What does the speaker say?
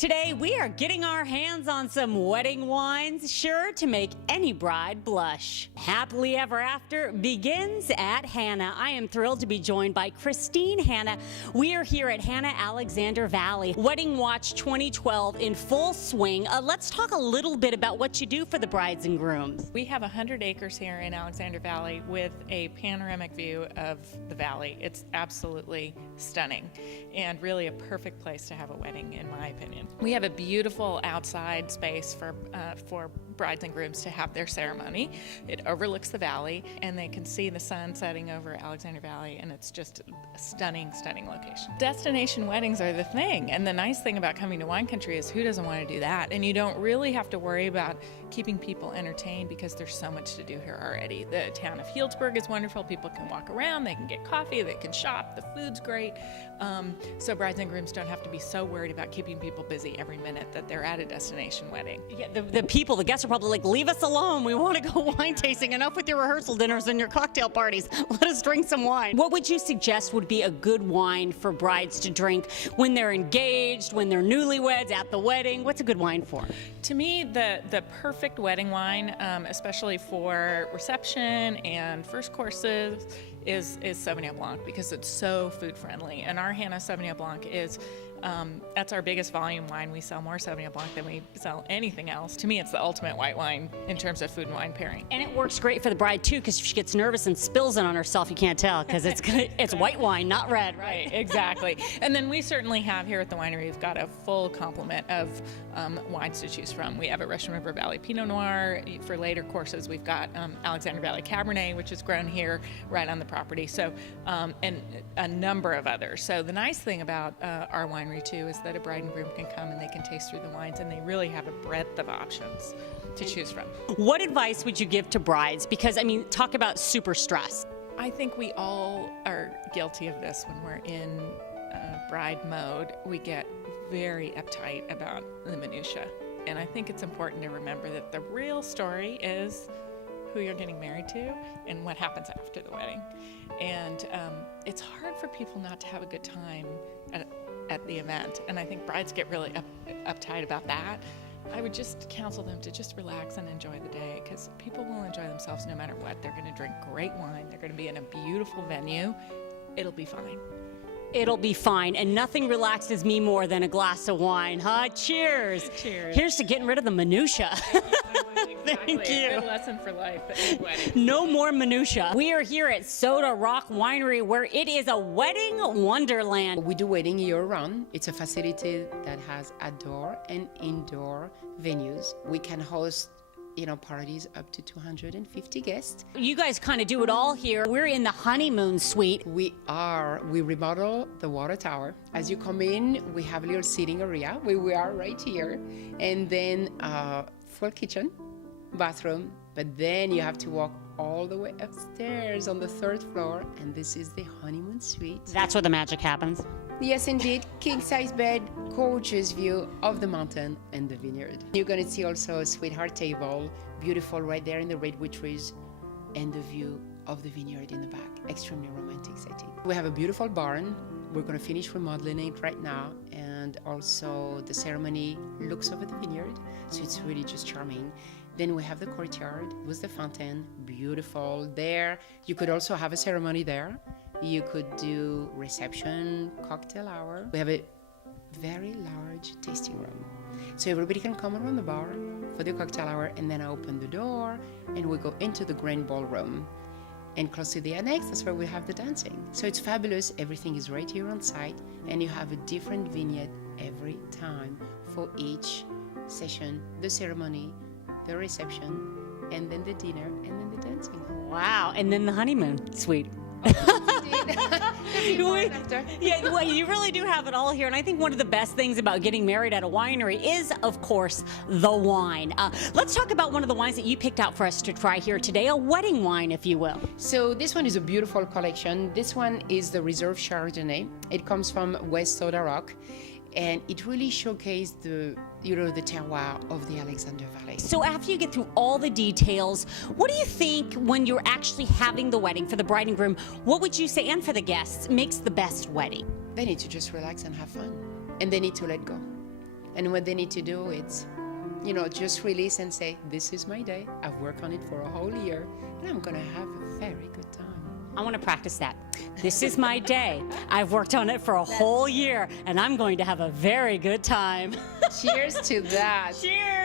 Today, we are getting our hands on some wedding wines, sure to make any bride blush. Happily Ever After begins at Hannah. I am thrilled to be joined by Christine Hannah. We are here at Hannah Alexander Valley, Wedding Watch 2012 in full swing. Let's talk a little bit about what you do for the brides and grooms. We have 100 acres here in Alexander Valley with a panoramic view of the valley. It's absolutely stunning and really a perfect place to have a wedding, in my opinion. We have a beautiful outside space for brides and grooms to have their ceremony. It overlooks the valley and they can see the sun setting over Alexander Valley, and it's just a stunning, stunning location. Destination weddings are the thing, and the nice thing about coming to wine country is who doesn't want to do that? And you don't really have to worry about keeping people entertained because there's so much to do here already. The town of Healdsburg is wonderful. People can walk around, they can get coffee, they can shop, the food's great. So brides and grooms don't have to be so worried about keeping people busy every minute that they're at a destination wedding. Yeah, the guests are probably like, leave us alone. We want to go wine tasting. Enough with your rehearsal dinners and your cocktail parties. Let us drink some wine. What would you suggest would be a good wine for brides to drink when they're engaged, when they're newlyweds, at the wedding? What's a good wine for? To me, the perfect wedding wine, especially for reception and first courses, is Sauvignon Blanc, because it's so food friendly. And our Hannah Sauvignon Blanc is that's our biggest volume wine. We sell more Sauvignon Blanc than we sell anything else. To me, it's the ultimate white wine in terms of food and wine pairing. And it works great for the bride too, because if she gets nervous and spills it on herself, you can't tell, because it's white wine, not red. Right, exactly. And then we certainly have here at the winery, we've got a full complement of wines to choose from. We have a Russian River Valley Pinot Noir. For later courses, we've got Alexander Valley Cabernet, which is grown here right on the property. So, and a number of others. So the nice thing about our winery too is that a bride and groom can come and they can taste through the wines, and they really have a breadth of options to choose from. What advice would you give to brides? Because, I mean, talk about super stress. I think we all are guilty of this when we're in bride mode. We get very uptight about the minutia. And I think it's important to remember that the real story is who you're getting married to and what happens after the wedding. And it's hard for people not to have a good time at the event. And I think brides get really uptight about that. I would just counsel them to just relax and enjoy the day, because people will enjoy themselves no matter what. They're going to drink great wine. They're going to be in a beautiful venue. It'll be fine. It'll be fine, and nothing relaxes me more than a glass of wine, huh? Cheers. Cheers. Here's to getting rid of the minutia. Exactly. Thank you. A good lesson for life at weddings. No more minutia. We are here at Soda Rock Winery, where it is a wedding wonderland. We do wedding year-round. It's a facility that has outdoor and indoor venues. We can host parties up to 250 guests. You guys kind of do it all here. We're in the honeymoon suite. We remodel the water tower. As you come in, we have a little seating area where we are right here. And then full kitchen, bathroom, but then you have to walk all the way upstairs on the third floor, and this is the honeymoon suite. That's where the magic happens. Yes, indeed. King-size bed, gorgeous view of the mountain and the vineyard. You're going to see also a sweetheart table, beautiful right there in the redwood trees, and the view of the vineyard in the back. Extremely romantic setting. We have a beautiful barn. We're going to finish remodeling it right now, and also the ceremony looks over the vineyard, so it's really just charming. Then we have the courtyard with the fountain, beautiful there. You could also have a ceremony there. You could do reception, cocktail hour. We have a very large tasting room. So everybody can come around the bar for the cocktail hour, and then I open the door and we go into the grand ballroom. And close to the annex, that's where we have the dancing. So it's fabulous. Everything is right here on site, and you have a different vignette every time for each session, the ceremony, the reception, and then the dinner, and then the dancing. Wow, and then the honeymoon suite. Yeah, well, you really do have it all here, and I think one of the best things about getting married at a winery is, of course, the wine. Let's talk about one of the wines that you picked out for us to try here today, a wedding wine, if you will. So this one is a beautiful collection. This one is the Reserve Chardonnay. It comes from West Soda Rock, and it really showcased the terroir of the Alexander Valley. So after you get through all the details, what do you think when you're actually having the wedding for the bride and groom, what would you say, and for the guests, makes the best wedding? They need to just relax and have fun, and they need to let go. And what they need to do is, just release and say, this is my day. I've worked on it for a whole year, and I'm going to have a very good time. I want to practice that. This is my day. I've worked on it for a whole year, and I'm going to have a very good time. Cheers to that. Cheers.